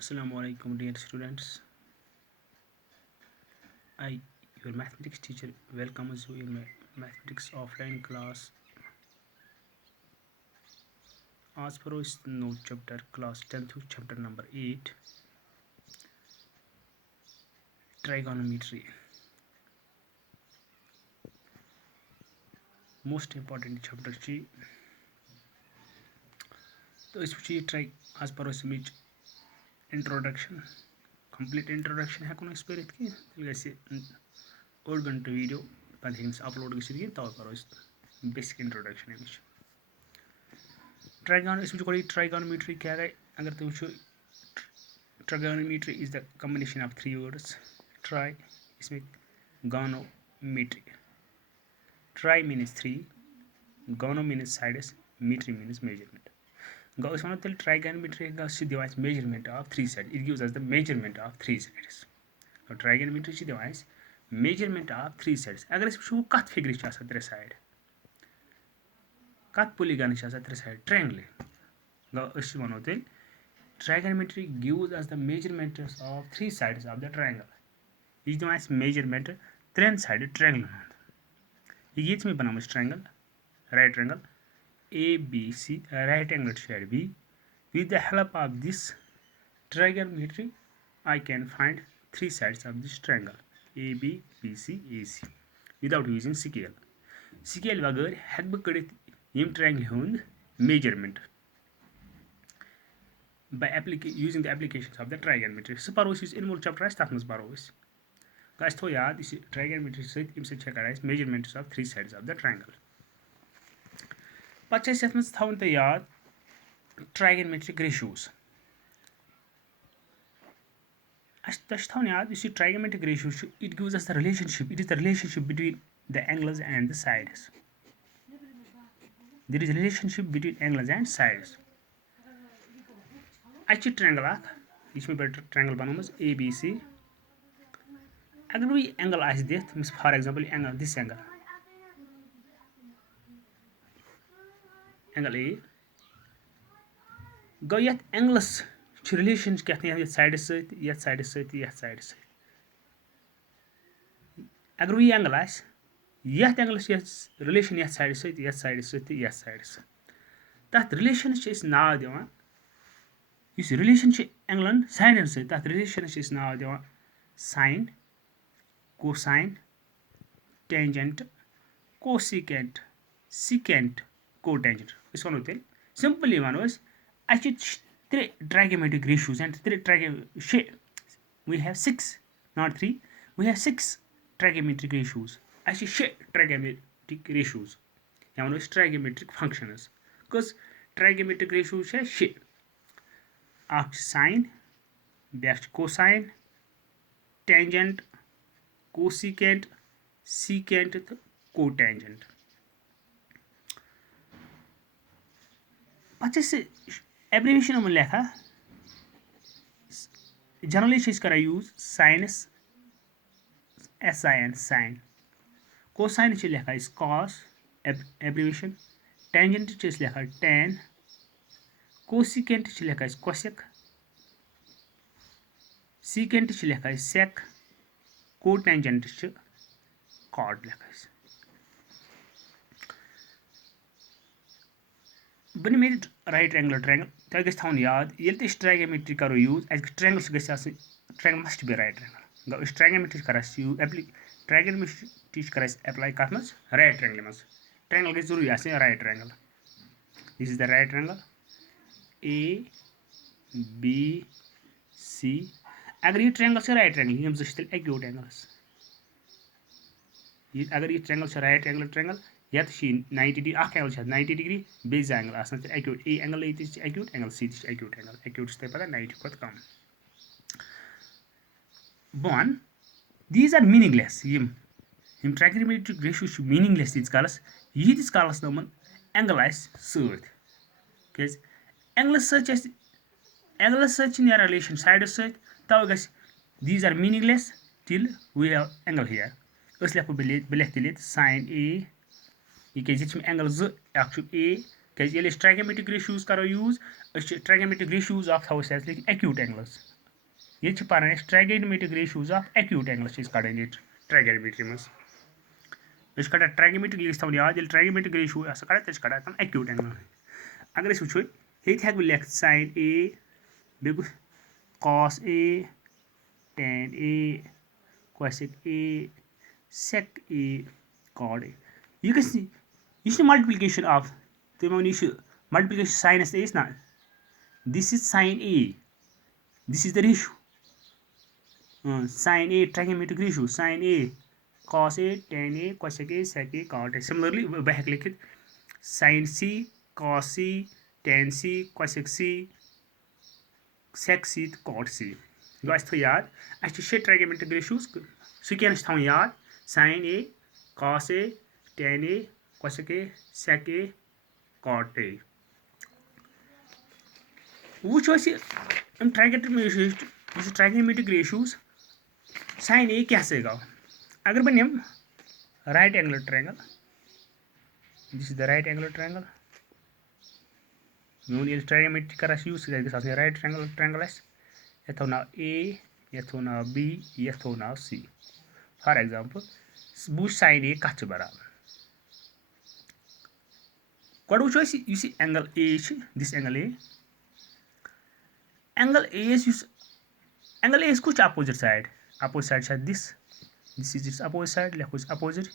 Assalamu alaikum, dear students. I, your mathematics teacher, welcomes you in my mathematics offline class. As per is no chapter class 10th chapter number 8 trigonometry. Most important chapter chi. तो इस वजह try आज पर introduction complete introduction है कौन एक्सपेरित की गैसे odd घंटे वीडियो पहले हिंस अपलोड गई तब करो बेसिक इंट्रोडक्शन अमिच ट्राइगोन इस ट्राइगोनोमेट्री क्या गई अगर तुम वो trigonometry is the combination of three words tri इसमें gonometry tri means three gono means sides metry means measurement go is one of the trigonometry device measurement of three sides. It gives us the measurement of three sides. So trigonometry device measurement of three sides. अगर इसमें कत figure त्रे side कत polygon त्रे side triangle गो वनो तेल trigonometry gives us the measurements of three sides of the triangle. Each device measurement three sided triangle. Each में बना triangle right triangle ABC right angle side B. With the help of this trigonometry, I can find three sides of this triangle AB, BC, AC without using scale. Scale वगैरह help करें यम triangle हुन measurement by using the applications of the trigonometry. So paros is in chapter as that paros. Guys, तो याद इस trigonometry से इमसे check करें measurements of three sides of the triangle. But just as thought the yard trigonometric ratios. As the yard, you see trigonometric ratios, it gives us the relationship. It is the relationship between the angles and the sides. There is a relationship between angles and sides. Actually, triangle, each में triangle बनाऊँ ABC. अगर we angle as this, for example, angle this angle. Angle A गो ये एंगलस relation क्या side side side अगर ये angle ये एंगलस रिलेशन साइड साइड तथ रिलेशन नाव दिवान इस रिलेशन एंगलन साइन तथ रिलेशन नाव दिवान sine cosine tangent cosecant secant cotangent इस वनो तेल सिंपली वनो three trigonometric ratios and we have six, not three. We have six trigonometric ratios. Actually, trigonometric ratios. Yeah, trigonometric functions. Because trigonometric ratios are sine, cosine, tangent, cosecant, secant, cotangent. Abbreviation में लिखा generally चीज करा use sinus SIN sine cosine से लिखा इस cos abbreviation tangent से लिखा ten cosecant से लिखा इस कोसेक सीकेंट से लिखा इस सेक कोटेंजेंट से कॉट लिखा इस बन मे राइट एंगल ट्रायंगल तक गस थावन याद ये ट्राइगोमेट्री करो यूज ट्रायंगल गस triangle must be right angle गो ट्राइगोमेट्री कर ट्राइगोमेट्री कर एप्लाई कत मज राइट ट्रायंगल मज ट्रायंगल गई जरूरी right triangle this is the right triangle ABC अगर ये ट्रायंगल राइट ट्रायंगल यम तेल एक्यूट एंगल्स अगर ये ट्रायंगल राइट एंगल ट्रायंगल ये 90 degree angle 90 degree base angle acute A angle ये acute angle C acute acute पता 90 खुद कम बन दीज आर मीनिंगलेस यम ट्राइगोनोमेट्रिक रेशियो मीनिंगलेस यीतिस कालस नमन एंगल सत एंगलस सत रिलेशन साइड सत तब गस these are meaningless till we have angle here लिखो बह लिख साइन ए ये एंगल ए क्या ट्राइगोमेट्रिक रेशियोज करो यूज ट्राइगोमेट्रिक रेशियोज ऑफ थो एक्यूट एंगल्स ये पान trigonometric ratios of acute angles कड़ान ये ट्राइगोमेट्री मज कड़ान ट्राइगोमेट्रिक थवन याद ट्राइगोमेट्रिक रेशियो कड़ान तेज कड़ान एक्यूट एंगल अगर वो ये हेक लिख साइन ए बे cos A tan A cosec A sec A cot A यह मल्टिप्लिकेशन ऑफ तुम वन मल्टिप्लिकेशन साइनस ए ना this is sine A this is the ratio sine A trigonometric ratio sine A cos A tan A cosec A sec A cot A similarly बह हेक लिखित sign C cos C tan C cosec C sec C cot C गो थो याद शे trigonometric ratios सह क्या थवन याद sine A cos A tan A cosec A sec A cot A वो ट्राइगोमेट्रिक रेशियोज साइन ए क्या से गो अगर बह निम right angle triangle this is the right angle triangle मे ट्राइगोमेट्री कर यूज राइट ट्रायंगल ये थो नाव ए ये थो नाव बी ये थो नाव सी फॉर एग्जांपल वो साइन ए कत बराबर गो वो angle A this angle A कुछ opposite side this is its opposite side लिखो अपोजिट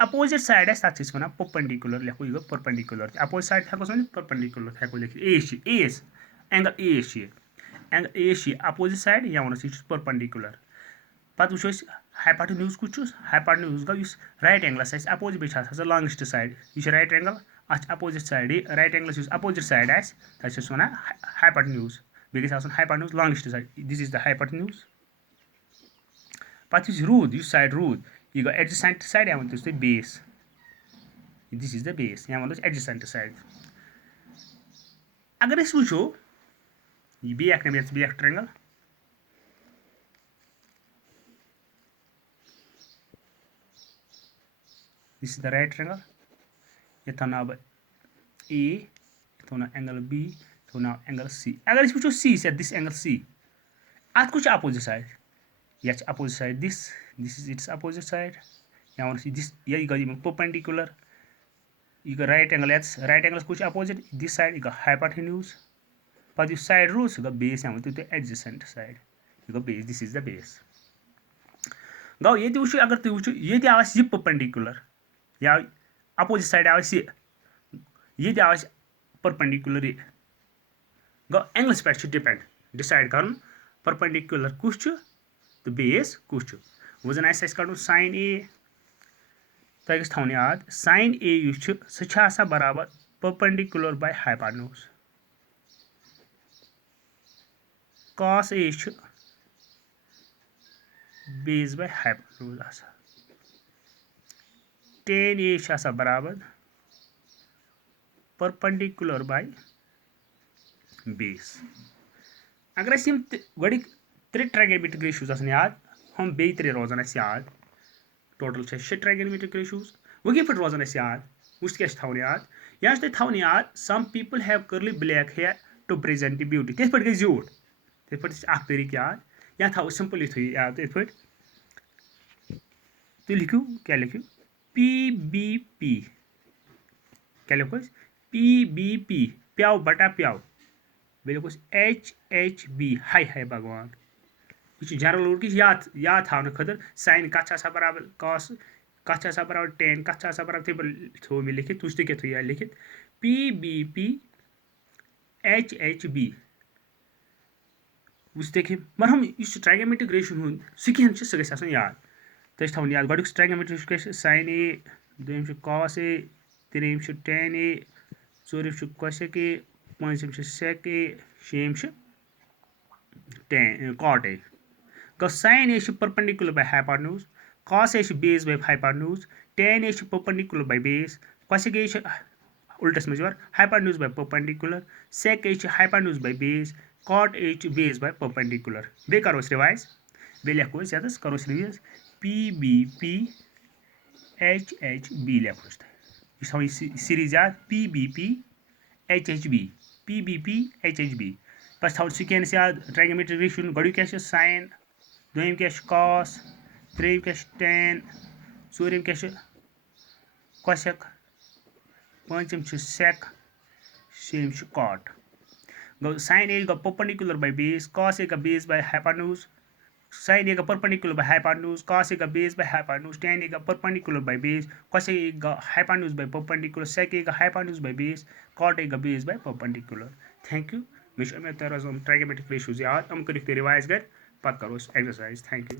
अपोजिट साइड तथ वन परपेंडिकुलर लिखो यह परपेंडिकुलर अपोजिट साइड हेको वन परपेंडिकुलर हेको लिखित A angle A angle A opposite side या वो परपेंडिकुलर पत् वो हाइपोटेन्यूज कुछ हाइपोटेन्यूज गो राइट एंगलस अपोजिट बे लॉन्गेस्ट साइड यह राइट एंगल अत अपोजिट साइड राइट एंगलस अपोजिट साइड तथ वन हाइपोटेन्यूज बे hypotenuse longest side this is the hypotenuse पत् रूद साइड रूद यह गो एडजेसेंट साइड या वो base this is the base या वो एडजेसेंट साइड अगर वो यह triangle this is the right triangle ये थो नाव ए थो नाव एंगल बी थो नाव एंगल सी अगर वो सी से दिस एंगल सी अत कुछ अपोजिट साइड यह opposite side this is its opposite side या वो दिस यह गो परपेंडिकुलर यह गो राइट एंगल राइट एंगल कुछ अपोजिट दिस साइड यह गो हाइपोटेन्यूज पत् साइड रूद सह गो बेस या वो एडजेसेंट साइड यह गो base this is the base गो ये वो अगर तुम वो ये यह परपेंडिकुलर या अपोजिट साइड ये आव परपेंडिकुलर गो एंगल्स पे डिपेंड डिसाइड कर परपेंडिकुलर कुछ तो बेस कुछ वो जन कड़न साइन ए तुम गो थवन याद साइन ए सह बराबर perpendicular by hypotenuse cos A base by hypotenuse tan A बराबर परपेंडिकुलर बाय बेस अगर गो त्रे ट्राइगोमेट्रिक रेशियोज याद हम बे त्रे रोजान याद टोटल शे ट्राइगोमेट्रिक रेशियोज वो कह पे रोजान याद वो क्या थवन याद या थवन याद some people have curly black hair to present beauty तिथ पे गई झूठ तिथ पे तरीक याद या थो सिंपल यु याद तिथ पे तुम लिखो क्या लिखो PBP क्या लिखो PBP प्याव बटा प्याव बे लिखो HHB हाय हाय भगवान यह जनरल रूल कि याद थवन खतर साइन कत बराबर कॉस कत बराबर टेन कत बराबर थो मे लिखित तुझ क्या थो याद लिखित PBP HHB वो देखिए मगर हम इस ट्राइगोमेट्रिक रेशियो हूँ सह सह गई याद तुम थवन याद गो ट्राइगोमेट्रिक साइन ए दोम कॉस ए त्रेम टेन ए चूरम कोसेक ए पंचम सेक ए शेम टेन कॉट ए गो sine A perpendicular by hypotenuse cos A base by hypotenuse tan A perpendicular by base cosec A उल्टस मज hypotenuse by perpendicular sec A hypotenuse by base cot A base by perpendicular बे करो revise बे लिखो ये करो revise PBP HHB लिखो यह series याद PBP H H B P B P H H B बस थोड़ा सिकेंस याद ट्राइगोमेट्रिक रेशियो गोड़ क्या साइन दोम क्या कॉस त्रेम क्या टेन चूरम क्या कोसेक पंचम सेक शेम कॉट गो साइन ए गो perpendicular by base cos A का base by hypotenuse sin a perpendicular by hypotenuse, cos a base by hypotenuse, tan a perpendicular by base, cos a hypotenuse by perpendicular, sec a hypotenuse by base, cot a base by perpendicular. Thank you. Wish I met trigonometric ratios याद हम करें revise कर पत करो exercise. Thank you.